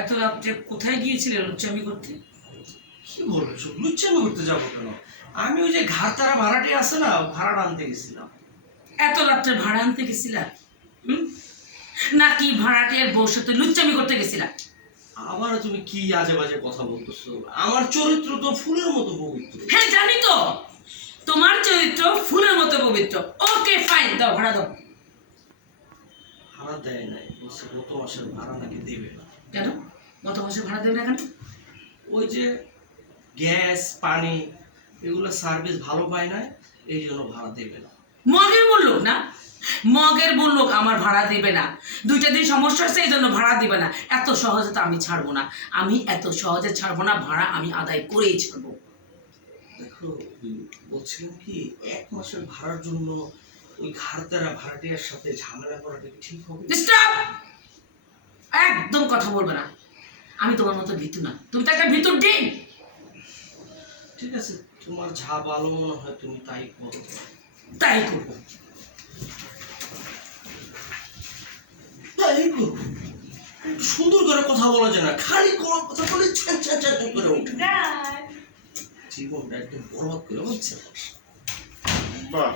এত রাত্রে কোথায় গিয়েছিলে লুচ্চামি করতে? কি বলছো? লুচ্চামি করতে যাবো কেন? আমি ওই যে ঘাটারা ভাড়াটি আছে না, ভাড়া আনতে গেছিলাম। এত রাত্রে ভাড়া আনতে গেছিলা? নাকি ভাড়াটিয়ার বউর সাথে লুচ্চামি করতে গেছিলা? আবার তুমি কি আজে বাজে কথা বলতেছো? আমার চরিত্র তো ফুলের মতো পবিত্র। হ্যাঁ জানি তো, তোমার চরিত্র ফুলের মতো পবিত্র। ওকে ফাইন, দাও ভাড়া দাও। ভাড়া দেয় নাই, বলছে গত মাসের ভাড়া নাকি দেবে না। কেন গত মাসে ভাড়া দেবে না কেন? ওই যে গ্যাস পানি এগুলো সার্ভিস ভালো পায় না, এই জন্য ভাড়া দেবে না। মগের বললো না, মগের বললো আমার ভাড়া দিবে না, 2টা দিন সমস্যা আছে এই জন্য ভাড়া দিবে না। এত সহজে তো আমি ছাড়বো না, আমি এত সহজে ছাড়বো না, ভাড়া আমি আদায় করেই ছাড়বো। দেখো বলছিলাম কি, 1 মাসের ভাড়ার জন্য ওই ঘাড়তারা ভাড়াটিয়ার সাথে ঝামেলা করাটা কি ঠিক হবে? স্টপ, একদম কথা বলবে না। আমি তোমার মতো ভীতু না, তুমি তো একটা ভিতর ডিম। ঠিক আছে, তোমার যা ভালো মনে হয় তুমি তাই করো। তাই করবো। তাই করো। সুন্দর করে কথা বলা যায় না, খালি কোনো কথা বলে ছ্যাঁ ছ্যাঁ ছ্যাঁ করে ওঠে। জীবনটা একদম বরবাদ করে হচ্ছে। বাহ।